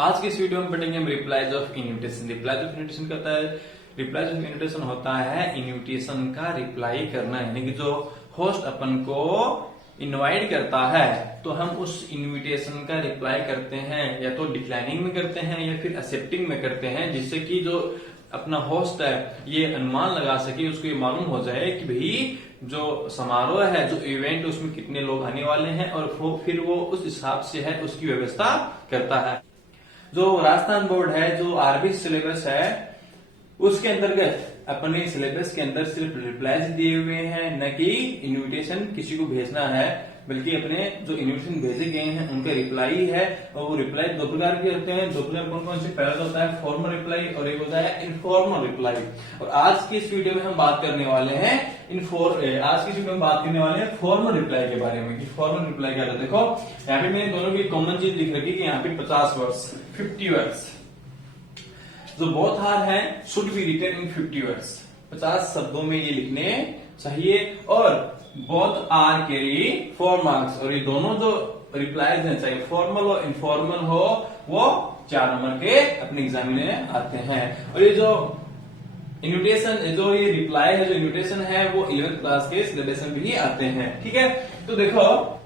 आज की इस वीडियो में पढ़ेंगे हम replies of invitation. Replies of invitation कहता है, रिप्लाईज ऑफ इन्विटेशन होता है इन्विटेशन का रिप्लाई करना, यानी कि जो होस्ट अपन को इनवाइट करता है तो हम उस इनविटेशन का रिप्लाई करते हैं, या तो डिक्लाइनिंग में करते हैं या फिर एक्सेप्टिंग में करते हैं, जिससे कि जो अपना होस्ट है ये अनुमान लगा सके, उसको ये मालूम हो जाए कि भाई जो समारोह है, जो इवेंट, उसमें कितने लोग आने वाले हैं, और फिर वो उस हिसाब से है उसकी व्यवस्था करता है। जो राजस्थान बोर्ड है, जो आरबी सिलेबस है, उसके अंतर्गत अपने सिलेबस के अंदर सिर्फ रिप्लाईज दिए हुए हैं, न कि इन्विटेशन किसी को भेजना है, बल्कि अपने जो इन्विटेशन भेजे गए हैं उनका रिप्लाई है। और वो रिप्लाई दो प्रकार के होते हैं। दो प्रकार कौन कौन से? पहला होता है फॉर्मल रिप्लाई और एक होता है इनफॉर्मल रिप्लाई। और आज की इस वीडियो में हम बात करने वाले हैं आज की वीडियो में बात करने वाले हैं फॉर्मल रिप्लाई के बारे में कि फॉर्मल रिप्लाई क्या होता है। देखो यहाँ पे मैंने दोनों की कॉमन चीज लिख रखी कि यहाँ पे 50 वर्ड्स, 50 वर्ड्स, जो बोथ आर है should be written in 50 words. 50 शब्दों में ये लिखने चाहिए। और बोथ आर कैरी 4 मार्क्स। और ये दोनों जो रिप्लाईज हैं, चाहे फॉर्मल हो इनफॉर्मल हो, वो 4 नंबर के अपने एग्जाम में आते हैं। और ये जो इन्विटेशन, जो ये रिप्लाई है, जो इन्विटेशन है, वो 11th क्लास के सिलेबस में भी आते हैं। ठीक है, तो देखो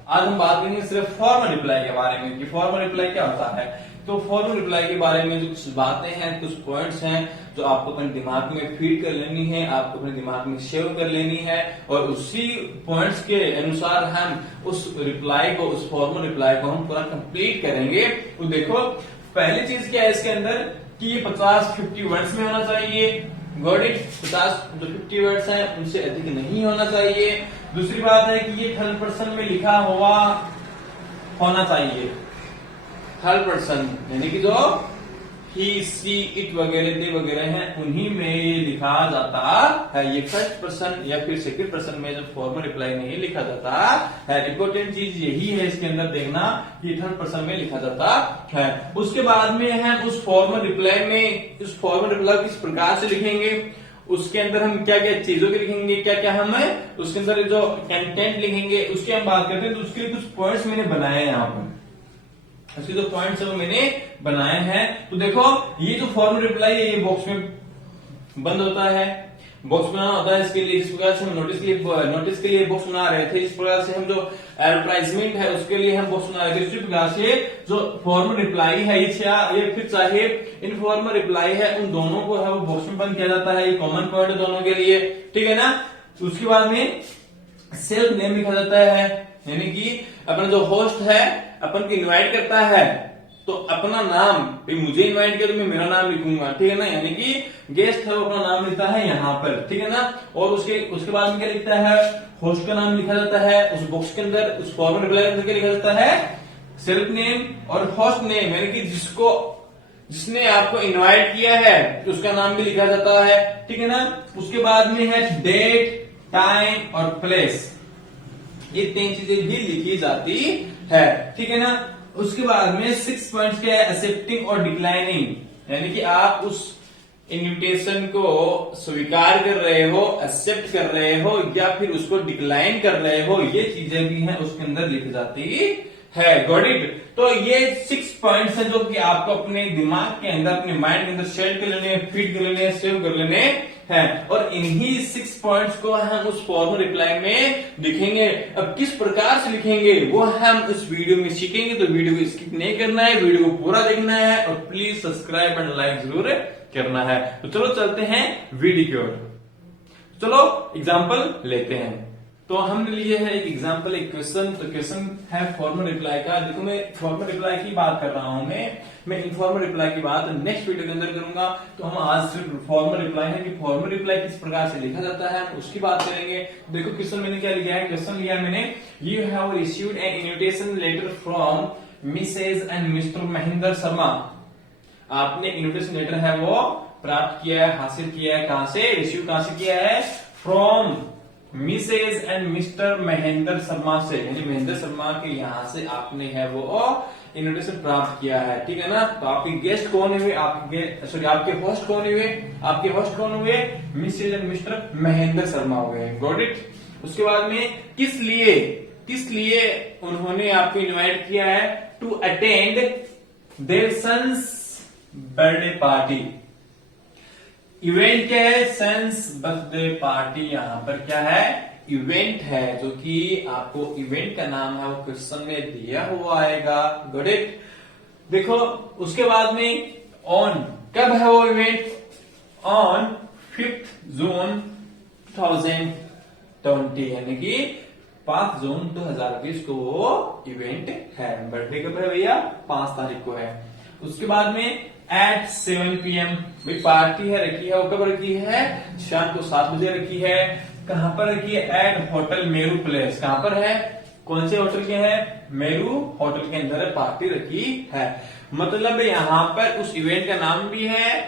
आज हम बात करेंगे सिर्फ फॉर्मल रिप्लाई के बारे में कि फॉर्मल रिप्लाई क्या होता है। तो फॉर्मल रिप्लाई के बारे में जो कुछ बातें हैं, कुछ पॉइंट्स हैं जो आपको अपने दिमाग में फीड कर लेनी है, आपको अपने दिमाग में सेव कर लेनी है, और उसी पॉइंट्स के अनुसार हम उस रिप्लाई को, उस फॉर्मल रिप्लाई को हम पूरा कंप्लीट करेंगे। तो देखो पहली चीज क्या है इसके अंदर कि ये 50 वर्ड्स में होना चाहिए। Got it? 50 वर्ड्स हैं उनसे अधिक नहीं होना चाहिए। दूसरी बात है कि ये थर्ड पर्सन में लिखा हुआ होना चाहिए। थर्ड पर्सन यानी कि जो ही, सी, इट वगैरह, दे वगैरह हैं, उन्हीं में ये लिखा जाता है। ये फर्स्ट पर्सन या फिर सेकंड पर्सन में जो फॉर्मल रिप्लाई नहीं लिखा जाता है। इंपॉर्टेंट चीज यही है इसके अंदर देखना कि थर्ड पर्सन में लिखा जाता है। उसके बाद में है उस फॉर्मल रिप्लाई में, उस फॉर्मल रिप्लाई किस प्रकार से लिखेंगे, उसके अंदर हम क्या क्या चीजों के लिखेंगे, क्या क्या हम उसके अंदर जो कंटेंट लिखेंगे उसकी हम बात करते हैं। तो उसके लिए कुछ पॉइंट्स मैंने बनाए हैं यहाँ पर। उसके जो पॉइंट्स है वो मैंने बनाए हैं। तो देखो ये जो फॉर्मल रिप्लाई है ये बॉक्स में बंद होता है, बॉक्स बनाना होता है। इसके लिए जिस प्रकार से हम नोटिस के लिए बॉक्स बना रहे थे, इस प्रकार से हम जो एडवर्टाइजमेंट है उसके लिए हम बॉक्स बना रहे थे। इसी प्रकार से जो फॉर्मल रिप्लाई है ये फिर चाहे इनफॉर्मल रिप्लाई है, उन दोनों को है वो बॉक्स में बंद किया जाता है। ये कॉमन पॉइंट है दोनों के लिए, ठीक है ना। उसके बाद में सेल्फ नेम लिखा जाता है, यानी कि अपना जो होस्ट है अपन को इनवाइट करता है तो अपना नाम, मुझे इनवाइट किया तो मैं मेरा नाम लिखूंगा, ठीक है ना। यानी कि गेस्ट है वो अपना नाम लिखता है यहाँ पर, ठीक है ना। और उसके बाद में क्या लिखता है, होस्ट का नाम लिखा जाता है उस बॉक्स के अंदर। उस फॉर्मल रिप्लाई के अंदर क्या लिखा जाता है, सेल्फ नेम और होस्ट नेम, यानी कि जिसने आपको इनवाइट किया है उसका नाम भी लिखा जाता है, ठीक है ना। उसके बाद में है डेट, टाइम और प्लेस, ये 3 चीजें भी लिखी जाती है, ठीक है ना। उसके बाद में 6 पॉइंट्स क्या है, एक्सेप्टिंग और डिक्लाइनिंग, यानी कि आप उस इन्विटेशन को स्वीकार कर रहे हो, एक्सेप्ट कर रहे हो, या फिर उसको डिक्लाइन कर रहे हो, ये चीजें भी हैं उसके अंदर लिखी जाती है। Got it? तो ये 6 पॉइंट्स हैं जो कि आपको अपने दिमाग के अंदर, अपने माइंड के अंदर सेट कर लेने, फीड कर लेने, सेव कर लेने हैं। और इन्हीं 6 पॉइंट्स को हम उस फॉर्मल रिप्लाई में लिखेंगे। अब किस प्रकार से लिखेंगे वो हम इस वीडियो में सीखेंगे, तो वीडियो को स्किप नहीं करना है, वीडियो को पूरा देखना है और प्लीज सब्सक्राइब एंड लाइक जरूर करना है। तो चलो चलते हैं वीडियो की ओर। चलो एग्जाम्पल लेते हैं। तो हमने लिए है एक एग्जाम्पल, एक क्वेश्चन। तो क्वेश्चन है फॉर्मल रिप्लाई का। देखो मैं फॉर्मल रिप्लाई की बात कर रहा हूं, मैं इनफॉर्मल रिप्लाई की बात नेक्स्ट वीडियो के अंदर करूंगा। तो हम आज सिर्फ फॉर्मल रिप्लाई है कि फॉर्मल रिप्लाई किस प्रकार से लिखा जाता है उसकी बात करेंगे। देखो क्वेश्चन मैंने क्या लिखा है, क्वेश्चन लिया मैंने, you have received an invitation letter from Mrs and Mr Mahendra Sharma. आपने इन्विटेशन लेटर है वो प्राप्त किया है, हासिल किया है। कहां से? रिसीव कहां से किया है? From Mrs and Mr Mahendra Sharma से, यानी महेंद्र शर्मा के यहाँ से आपने है वो इन्विटेशन प्राप्त किया है, ठीक है ना। तो आपके गेस्ट कौन हुए, आपके होस्ट कौन हुए, आपके होस्ट कौन हुए, Mrs and Mr Mahendra Sharma हुए। Got it? उसके बाद में किस लिए उन्होंने आपको इनवाइट किया है, टू अटेंड देवसंस बर्थडे पार्टी। इवेंट क्या है? Son's birthday party. यहां पर क्या है? इवेंट है, जो कि आपको इवेंट का नाम है वो क्वेश्चन में दिया हुआ आएगा। Got it? देखो उसके बाद में ऑन, कब है वो इवेंट? ऑन 5 जून 2020, यानी कि 5 जून 2020 को वो इवेंट है। बर्थडे कब है भैया? 5 तारीख को है। उसके बाद में एट 7 PM भाई पार्टी है, रखी है वो कब रखी है? शाम को 7 बजे रखी है। कहां पर रखी है? Eight hotel Meru place. कहां पर है? कौन से होटल के है? मेरू होटल के अंदर पार्टी रखी है। मतलब यहां पर उस इवेंट का नाम भी है,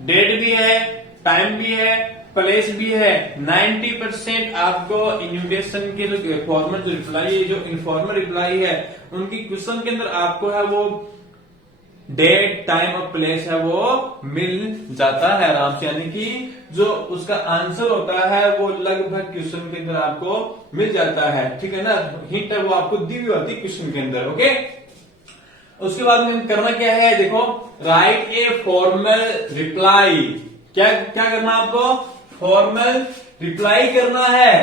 डेट भी है, टाइम भी है, प्लेस भी है। 90% आपको इन्विटेशन के जो फॉर्मल जो रिप्लाई, जो इनफॉर्मल रिप्लाई है उनकी क्वेश्चन के अंदर आपको है वो डेट, टाइम और प्लेस है वो मिल जाता है आराम से, यानी कि जो उसका आंसर होता है वो लगभग क्वेश्चन के अंदर आपको मिल जाता है। ठीक है ना? हिंट है वो आपको दी हुई होती है क्वेश्चन के अंदर। ओके, उसके बाद में करना क्या है? देखो, राइट ए फॉर्मल रिप्लाई। क्या क्या करना आपको? फॉर्मल रिप्लाई करना है,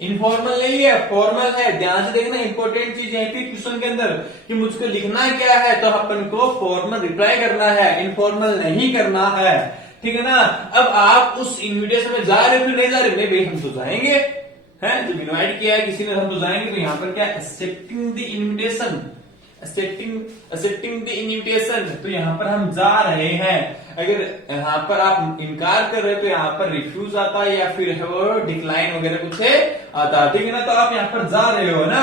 इनफॉर्मल नहीं है, फॉर्मल है। ध्यान से देखना, इंपॉर्टेंट चीज है कि क्वेश्चन के अंदर कि मुझको लिखना क्या है, तो अपन को फॉर्मल रिप्लाई करना है, इनफॉर्मल नहीं करना है। ठीक है ना? अब आप उस इन्विटेशन में जा रहे हो, नहीं जा रहे? नहीं भाई, हम तो जाएंगे, हैं? जब इन्वाइट किया है किसी ने, हम तो जाएंगे। तो यहां पर क्या? Accepting the invitation, accepting the invitation. तो यहां पर हम जा रहे हैं। अगर यहां पर आप इनकार कर रहे हो तो यहां पर रिफ्यूज आता है, या फिर डिक्लाइन वगैरह कुछ आता है। ठीक है ना? तो आप यहां पर जा रहे हो ना,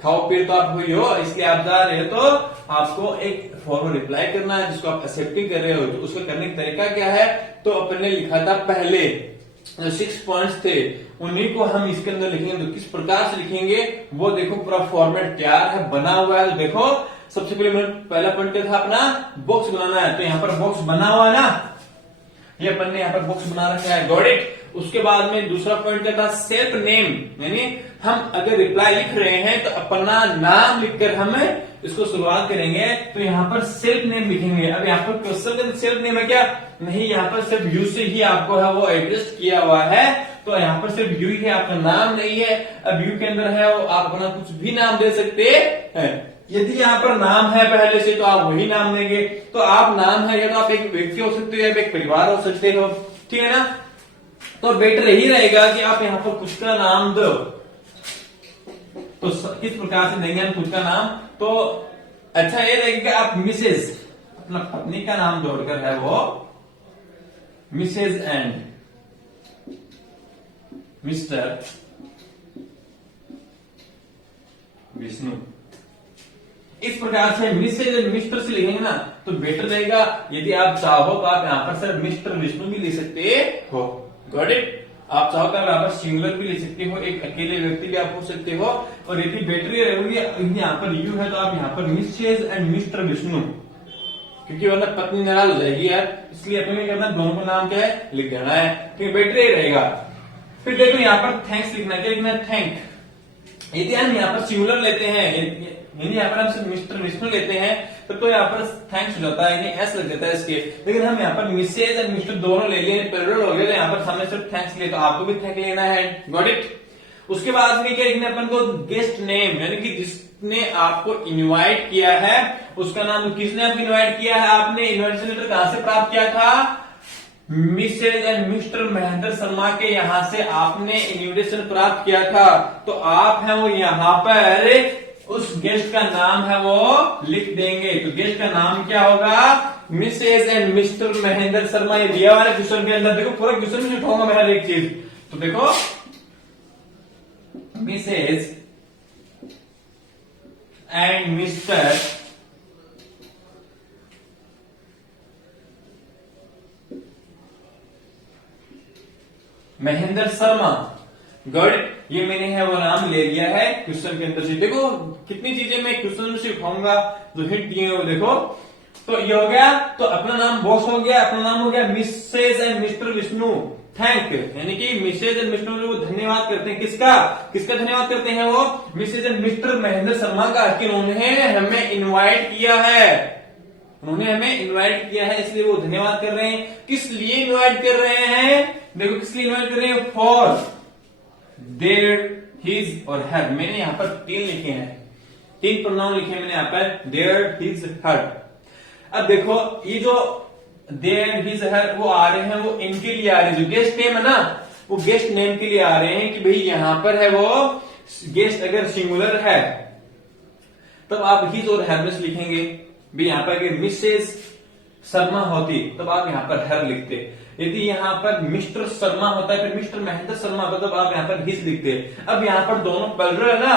खाओ पी तो आप हुई हो, इसलिए आप जा रहे हो, तो आपको एक फॉर्मल रिप्लाई करना है जिसको आप एक्सेप्टिंग कर रहे हो। तो उसको करने का तरीका क्या है? तो अपन ने लिखा था पहले जो 6 पॉइंट्स थे उन्हीं को हम इसके अंदर लिखेंगे। तो किस प्रकार से लिखेंगे वो देखो, पूरा फॉर्मेट तैयार है, बना हुआ है। देखो, सबसे पहले मैंने पहला पॉइंट क्या था अपना? बॉक्स बनाना है। तो यहां पर बॉक्स बना हुआ है ना, ये अपन ने यहाँ पर बॉक्स बना रखा है। Got it? उसके बाद में दूसरा पॉइंट क्या था? सेल्फ नेम, यानी हम अगर रिप्लाई लिख रहे हैं तो अपना नाम लिखकर हम इसको शुरुआत करेंगे। तो यहाँ पर सेल्फ नेम लिखेंगे। अब यहाँ पर क्वेश्चन के अंदर सेल्फ नेम है क्या? नहीं, यहाँ पर सिर्फ यू से ही आपको है वो एड्रेस किया हुआ है। तो यहाँ पर सिर्फ यू ही है, आपका नाम नहीं है। अब यू के अंदर है वो आप अपना कुछ भी नाम दे सकते हैं। यदि यहाँ पर नाम है पहले से तो आप वही नाम देंगे। तो आप नाम है, या तो आप एक व्यक्ति हो सकते हो या एक परिवार हो सकते हो। ठीक है ना? तो बेटर यही रहेगा कि आप यहाँ पर कुछ का नाम दो। तो किस प्रकार से देंगे हम खुद का नाम? तो अच्छा ये रहेगा आप मिसेज, अपना पत्नी का नाम जोड़कर है वो मिसेज एंड मिस्टर विष्णु। इस प्रकार से मिसेज एंड मिस्टर से लिखेंगे ना तो बेटर रहेगा। यदि आप चाहो तो आप यहाँ पर सिर्फ मिस्टर विष्णु भी लिख सकते हो। Got it? आप चाहो तो आप यहाँ पर सिंगुलर भी लिख सकते हो, एक अकेले व्यक्ति भी आप पूछ सकते हो। और यदि बेटर ये रहेगी, यहाँ पर यू है तो आप यहाँ पर मिसेज एंड मिस्टर विष्णु, क्योंकि वरना पत्नी नाराज हो जाएगी यार, इसलिए अपने करना दोनों का नाम क्या है लिख देना है। ठीक, बेटर ये रहेगा। फिर देखो यहाँ पर थैंक्स लिखना, क्या लिखना है? थैंक। यदि हम यहाँ पर सिंगुलर लेते हैं, यानी यहाँ पर हम सिर्फ मिस्टर विष्णु लेते हैं तो यहाँ पर थैंक्स हो जाता है, यानी एस लग जाता है इसके। लेकिन हम यहाँ पर मिसेज एंड मिस्टर दोनों ले लिए, प्लूरल हो गया, यहाँ पर सामने सिर्फ थैंक्स लिए, तो आपको भी थैंक लेना है। Got it? उसके बाद में क्या लिखना है अपन को? गेस्ट नेम, यानी कि जिसने आपको इनवाइट किया है उसका नाम। किसने आपको इनवाइट किया है? आपने इनविटेशन लेटर कहां से प्राप्त किया था? Mrs and Mr Mahendra Sharma के यहाँ से आपने इनविटेशन प्राप्त किया था। तो आप है वो यहाँ पर उस गेस्ट का नाम है वो लिख देंगे। तो गेस्ट का नाम क्या होगा? Mrs and Mr Mahendra Sharma. ये दिया हुआ है क्वेश्चन के अंदर। देखो पूरा क्वेश्चन में उठाऊंगा मैं हर एक चीज। तो देखो, Mrs and Mr Mahendra Sharma. Good, ये मैंने है वो नाम ले लिया है क्वेश्चन के अंदर से। देखो कितनी चीजें मैं क्वेश्चन में से उठाऊंगा जो हिंट दिए हो। देखो, तो ये हो गया, तो अपना नाम बॉस हो गया, अपना नाम हो गया Mrs and Mr Vishnu. Thank, यानी कि मिसेज एंड मिस्टर विष्णु धन्यवाद करते हैं। किसका किसका धन्यवाद करते हैं? वो Mrs and Mr Mahendra Sharma का, कि उन्होंने हमें इनवाइट किया है। उन्होंने हमें इनवाइट किया है, इसलिए वो धन्यवाद कर रहे हैं। किस लिए इनवाइट कर रहे हैं? देखो किस लिए इनवाइट कर रहे हैं? फॉर देयर, हिज और हर। मैंने यहां पर 3 लिखे हैं, 3 प्रोनाउन लिखे हैं मैंने यहां पर, देयर, हिज, हर। अब देखो ये जो देयर, हिज, हर वो आ रहे हैं, वो इनके लिए आ रहे हैं। जो गेस्ट नेम है ना, वो गेस्ट नेम के लिए आ रहे हैं कि भाई यहां पर है वो गेस्ट अगर सिंगुलर है तब आप हिज और हर में से लिखेंगे। भी यहां पर अगर मिसेस शर्मा होती तब आप यहां पर हर लिखते। यदि यहां पर मिस्टर शर्मा होता है, फिर मिस्टर महेंद्र शर्मा होता, तब आप यहां पर हिज लिखते। अब यहां पर दोनों प्लुरल है ना,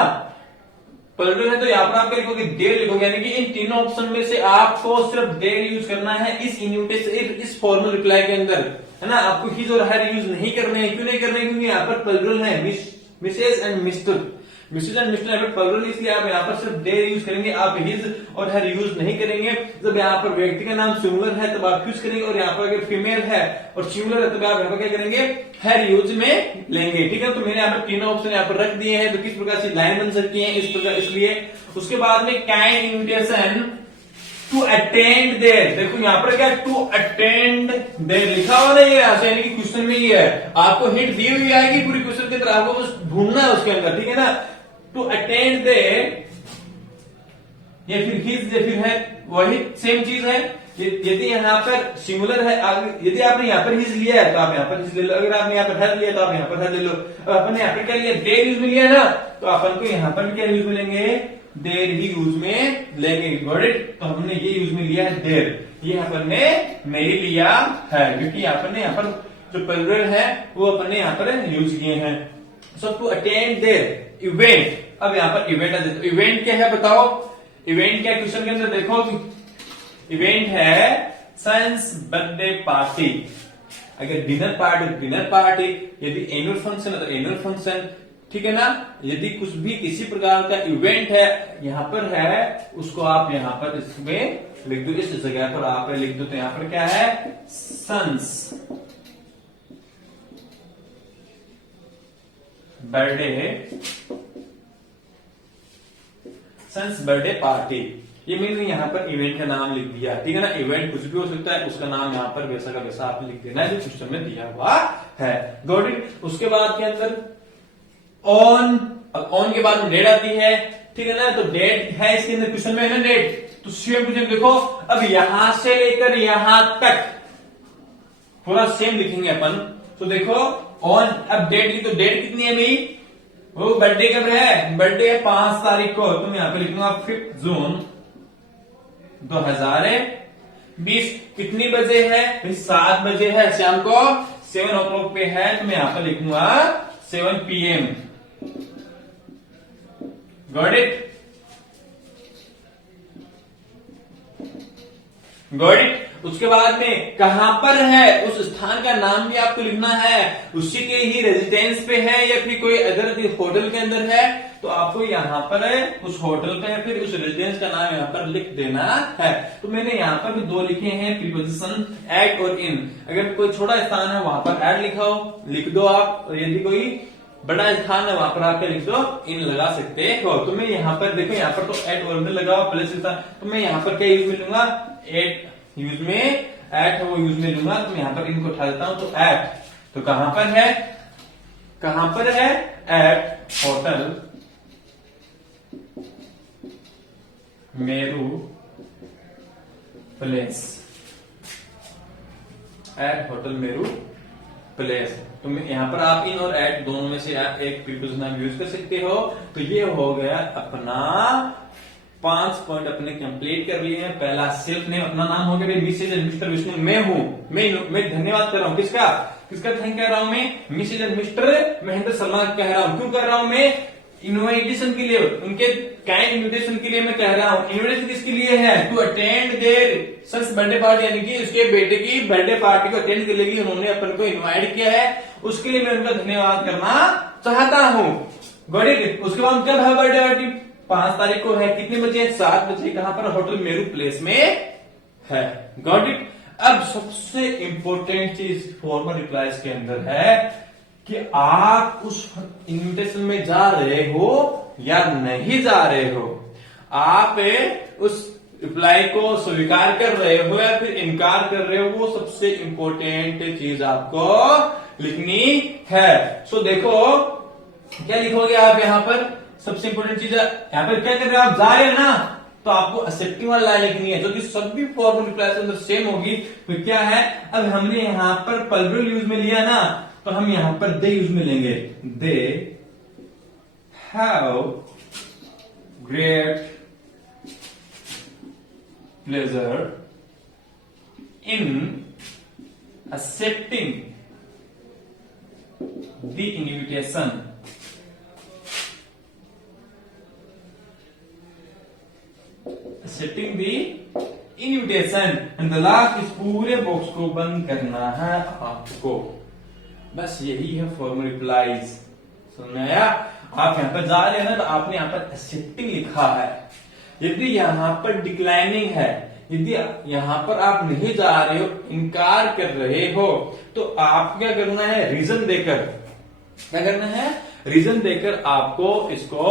प्लुरल है तो यहां पर आप क्या लिखोगे? देयर लिखोगे। यानी कि इन तीनों ऑप्शन में से आपको सिर्फ देयर यूज करना है इस इन्विटेशन, इस फॉर्मल रिप्लाई के अंदर, है ना। आपको हिज और हर यूज नहीं करने हैं। क्यों नहीं करने? क्योंकि यहाँ पर प्लुरल है, Mrs and Mr, Mrs and Mr यहाँ पर प्लुरल, इसलिए आप यहाँ पर सिर्फ देयर यूज करेंगे, आप हिज और हर यूज नहीं करेंगे। जब यहाँ पर व्यक्ति का नाम सिंगुलर है तब आप यूज करेंगे, और यहाँ पर अगर फीमेल है और सिंगुलर है तब आप यहाँ पर क्या करेंगे? हर यूज में लेंगे। ठीक है, तो मैंने यहाँ पर तीनों ऑप्शन यहाँ पर रख दिए हैं। तो किस प्रकार से लाइन बन सकती है इस प्रकार, इसलिए। उसके बाद में kind invitation to attend their. देखो यहाँ पर क्या टू अटेंड देयर लिखा हुआ नहीं है, यानी कि क्वेश्चन में ही है। आपको हिंट दी हुई आएगी पूरी क्वेश्चन के अंदर, आपको बस ढूंढना है उसके अंदर। ठीक है ना, टू अटेंड देयर या फिर हिज या फिर है, वही सेम चीज है। यदि यहाँ पर सिंगुलर है, यदि आपने यहाँ पर हिज लिया है तो आप यहाँ पर हिज ले लो, अगर आपने यहाँ पर हर लिया तो आप यहाँ पर हर ले लो। अब अपन ने यहाँ पर क्या लिया? देयर यूज में लिया ना, तो अपन को यहाँ पर क्या यूज में लेंगे? देयर ही यूज में लेंगे। Got it? तो हमने ये यूज में लिया है देयर, ये अपन ने नहीं लिया है, क्योंकि यहाँ पर यहाँ पर जो प्लुरल है वो अपन ने यहाँ पर यूज किए हैं। सो टू अटेंड देयर इवेंट। अब यहाँ पर इवेंट है, तो इवेंट क्या है बताओ? इवेंट क्या? क्वेश्चन के अंदर देखो, इवेंट है सन्स बर्थडे पार्टी। अगर डिनर पार्टी, डिनर पार्टी। यदि एनुअल फंक्शन है तो एनुअल फंक्शन। ठीक है ना, यदि कुछ भी किसी प्रकार का इवेंट है यहां पर है, उसको आप यहां पर इसमें लिख दो, इस जगह पर आप लिख दो। तो यहां पर क्या है? Son's birthday, son's birthday party. ये मैंने यहाँ पर इवेंट का नाम लिख दिया। ठीक है ना, इवेंट कुछ भी हो सकता है, उसका नाम यहाँ पर वैसा का वैसा आप लिख देना है जो सिस्टम में दिया हुआ है। Got it? उसके बाद के अंदर ऑन, अब ऑन के बाद में डेट आती है। ठीक है ना, तो डेट है इसके अंदर, क्वेश्चन में है ना डेट, तो सेम क्वेश्चन देखो। अब यहां से लेकर यहां तक पूरा सेम लिखेंगे अपन। तो देखो ऑन, अब डेट की, तो डेट कितनी है भाई? वो बर्थडे कब है? बर्थडे है 5 तारीख को, तो मैं यहां पे लिखूंगा 5 जून 2020। कितनी बजे है भाई? 7 बजे है, शाम को 7 o'clock पे है, तो मैं यहां पर लिखूंगा 7 PM। Got it? Got it? उसके बाद में कहां पर है, उस स्थान का नाम भी आपको लिखना है। उसी के ही रेजिडेंस पे है या फिर कोई अदर होटल के अंदर है, तो आपको यहाँ पर है उस होटल पे है, फिर उस रेजिडेंस का नाम यहाँ पर लिख देना है। तो मैंने यहाँ पर भी 2 लिखे हैं प्रीपोजिशन, एट और इन। अगर कोई छोटा स्थान है वहां पर एट लिखा हो, लिख दो आप, और यदि कोई बड़ा स्थान है वहां पर आप क्या लिख दो? इन लगा सकते हो। तो मैं यहाँ पर देखो, यहाँ पर तो एट और में लगा हुआ प्लस स्थान, तो मैं यहाँ पर क्या यूज में लूंगा? एट यूज में, एट वो यूज में लूंगा। तो मैं यहाँ पर इनको उठा देता हूं, तो एट, तो कहां पर है? कहां पर है? Eight hotel Meru place, eight hotel Meru place. तो यहाँ पर आप इन और एट दोनों में से एक प्रीपोजिशन आप यूज कर सकते हो। तो ये हो गया अपना 5 पॉइंट अपने कंप्लीट कर लिए हैं। पहला सेल्फ नेम, अपना नाम हो गया मिसेज एंड मिस्टर विष्णु, मैं हूं, मैं धन्यवाद कर रहा हूं। किसका थैंक कर रहा हूं मैं? Mrs and Mr Mahendra Sharma कह रहा हूं। क्यों कर रहा हूं मैं? इन्विटेशन के लिए, उनके काइंड इन्विटेशन के लिए मैं कह रहा हूं। इन्विटेशन किसके लिए है? To attend their son's birthday party, यानी कि उसके बेटे की बर्थडे पार्टी को अटेंड करने के लिए उन्होंने अपन को इन्वाइट किया है, उसके लिए मैं उनका धन्यवाद करना चाहता हूं। Got it? उसके बाद कब है बर्थडे पार्टी? 5 तारीख को है। कितने बजे? 7 बजे। कहां पर? होटल मेरू प्लेस में है। Got it? अब सबसे इंपॉर्टेंट चीज फॉर्मल रिप्लाईज के अंदर है कि आप उस इन्विटेशन में जा रहे हो या नहीं जा रहे हो। आप उस रिप्लाई को स्वीकार कर रहे हो या फिर इनकार कर रहे हो, वो सबसे इंपॉर्टेंट चीज आपको लिखनी है। सो देखो क्या लिखोगे आप यहाँ पर, सबसे इंपॉर्टेंट चीज है यहाँ पर क्या कर रहे हो आप, जा रहे हो ना, तो आपको एक्सेप्टिंग वाला लाइन लिखनी है जो कि सभी फॉर्मल रिप्लाई के अंदर सेम होगी। तो क्या है, अब हमने यहाँ पर प्लुरल यूज में लिया ना, तो हम यहाँ पर दे यूज में लेंगे। They have great pleasure in accepting the invitation. Accepting the invitation and the last, इस पूरे बॉक्स को बंद करना है आपको। बस यही है फॉर्मल रिप्लाईज। समझ में आया? आप यहाँ पर जा रहे हैं ना, तो आपने यहाँ पर एक्सेप्टिंग लिखा है। यदि यहाँ पर डिक्लाइनिंग है, यदि यहाँ पर आप नहीं जा रहे हो, इनकार कर रहे हो, तो आप क्या करना है, रीजन देकर, क्या करना है, रीजन देकर आपको इसको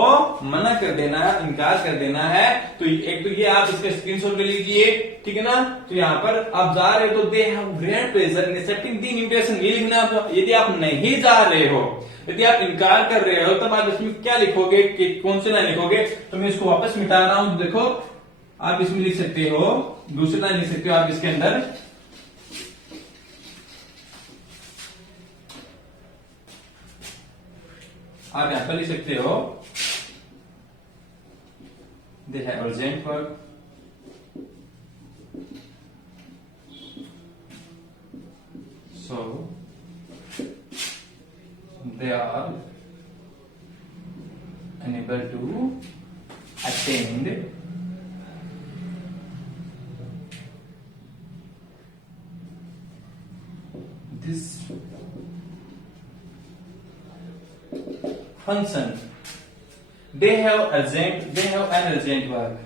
मना कर देना है, इनकार कर देना है। तो एक तो ये आप इसका स्क्रीनशॉट ले लीजिए, ठीक है ना। तो यहाँ पर आप जा रहे हो तो they have great pleasure in accepting the invitation, ये लिखना है। यदि आप नहीं जा रहे हो, यदि आप इनकार कर रहे हो, तब आप इसमें क्या लिखोगे, कि कौन से लाइन लिखोगे। तो मैं इसको वापस मिटा रहा हूं, देखो आप इसमें लिख सकते हो, दूसरी लाइन लिख सकते हो आप इसके अंदर, आप यहां पर लिख सकते हो they have urgent work, so they are unable to attend this function. They have an urgent work.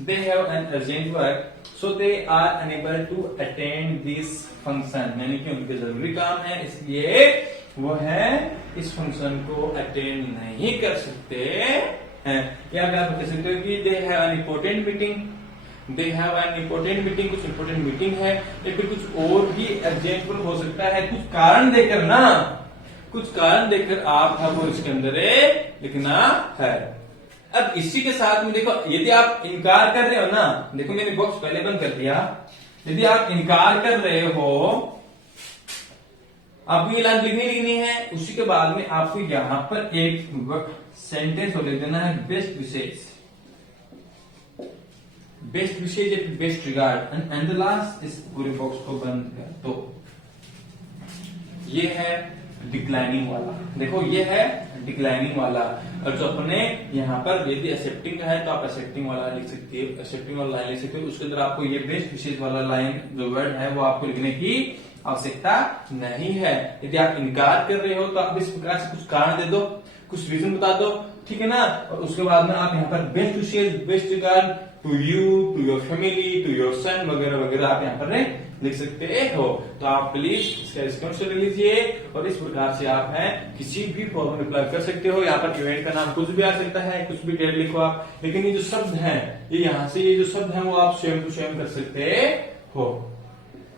They have an urgent work, so they are unable to attend this function. यानी कि उनके जरूरी काम है, इसलिए वो है इस फंक्शन को अटेंड नहीं कर सकते हैं। या आप कह सकते हो कि they have an important meeting, they have an important meeting, कुछ इंपॉर्टेंट मीटिंग है, या फिर कुछ और भी अर्जेंट वर्क हो सकता है, कुछ कारण देकर ना, कुछ कारण देकर आप वो इसके अंदर लिखना है। अब इसी के साथ में देखो, यदि आप इनकार कर रहे हो ना, देखो मैंने बॉक्स पहले बंद कर दिया, यदि आप इनकार कर रहे हो, आपको ये लाइन लिखनी है, उसी के बाद में आपको यहां पर एक सेंटेंस हो लिख देना है, बेस्ट विशेष, बेस्ट विशेष या best regard, and the last इस पूरे बॉक्स को बंद कर दो। ये है डिक्लाइनिंग वाला, देखो ये है डिक्लाइनिंग वाला। और जो अपने यहाँ पर यदि एक्सेप्टिंग का है, तो आप एक्सेप्टिंग वाला लिख सकते हो, एक्सेप्टिंग वाला लाइन लिख सकते हो। उसके अंदर आपको ये बेस्ट विशेष वाला लाइन जो वर्ड है वो आपको लिखने की आवश्यकता नहीं है। यदि आप इनकार कर रहे हो, तो आप इस प्रकार से कुछ कारण दे दो, कुछ रीजन बता दो, ठीक है ना। और उसके बाद में आप यहाँ पर best wishes, best regard to you, to your family, to your son वगैरह वगैरह आप यहाँ पर लिख सकते हो। तो आप प्लीज इसका स्क्रीनशॉट ले लीजिए, और इस प्रकार से आप है किसी भी फॉर्म में अप्लाई कर सकते हो। यहाँ पर इवेंट का नाम कुछ भी आ सकता है, कुछ भी डेट लिखो आप, लेकिन ये जो शब्द हैं, ये यहाँ से ये जो शब्द हैं वो आप सेम टू सेम कर सकते हो।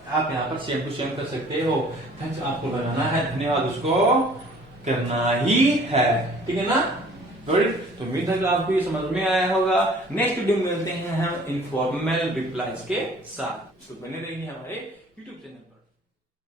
आप यहाँ पर सेम टू सेम कर सकते हो। थैंक्स, आपको बनाना है, धन्यवाद उसको करना ही है, ठीक है ना। तो उम्मीद है कि आपको ये समझ में आया होगा। नेक्स्ट वीडियो में मिलते हैं हम इनफॉर्मल रिप्लाईज के साथ। तो बने रहिए हमारे यूट्यूब चैनल।